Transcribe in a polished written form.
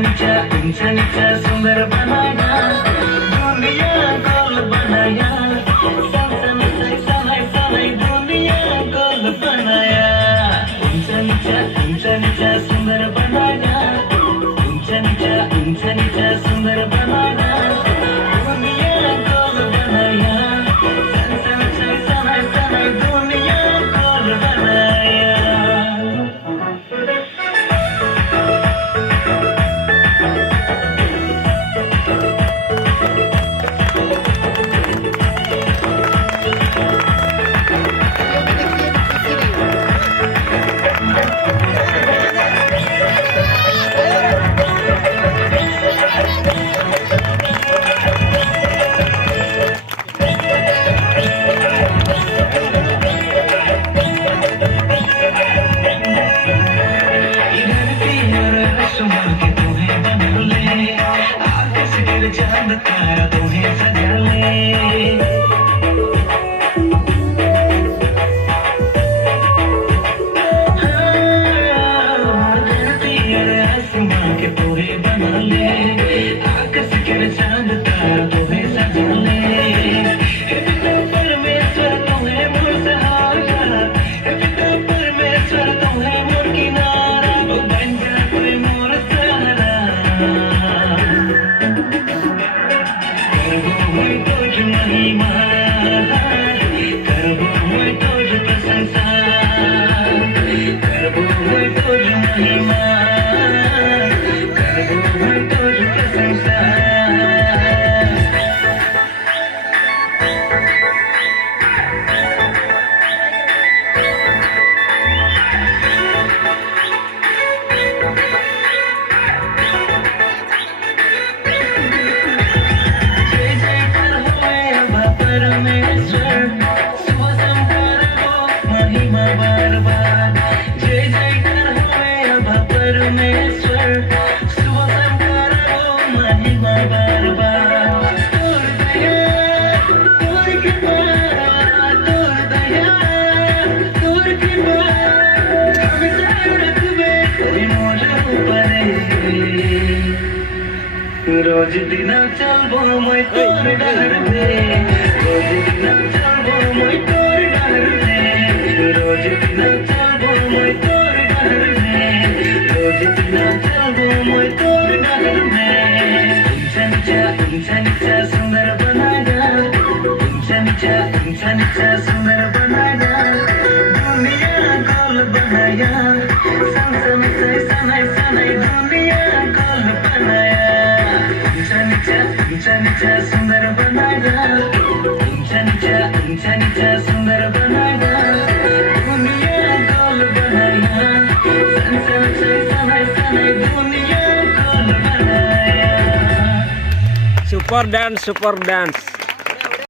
ऊंचा नीचा सुंदर बनाया दुनिया गोल बनाया दुनिया गोल बनाया ऊंचा नीचा सुंदर बनाया ऊंचा नीचा सुंदर बनाया दुनिया गोल बनाया दुनिया गोल बनाया चांद तारा तुम्हें सजा ले धरती और आसमां के पूरे बना ले आकाश के चांद तारा तुम्हें सजा ले पिता परमेश्वर तुम्हें मोर सहारा पिता परमेश्वर तुम्हें मोर किनारा बन जा कोई मोर सहारा महिमा करबो मैं तुझ प्रशंसा करबो मैं तुझ महिमा करबो मैं तुझ प्रशंसा परमेश्वर सुसंकर हो महिमा बार बार जय जयकार होवे अबा परमेश्वर सुसंकर हो महिमा बार बार तोर दया तोर कृपा तोर दया तोर कृपा हमेशा रखबे कोई मोर ऊपरे रोज दिन चलबो मैं तोर डर पे रोज दिन चलबो मैं तोर डर पे रोज दिन चलबो मैं तोर डर पे रोज दिन चलबो मैं तोर डर पे ऊंचा नीचा सुंदर बनाया ऊंचा नीचा सुंदर बनाया दुनिया गोल बनाया सन सनाई दुनिया गोल बनाया ऊंचा नीचा सुंदर बनाया ऊंचा नीचा सुंदर बनाया दुनिया गोल बनाया सनाई दुनिया गोल बनाया Super dance, super dance.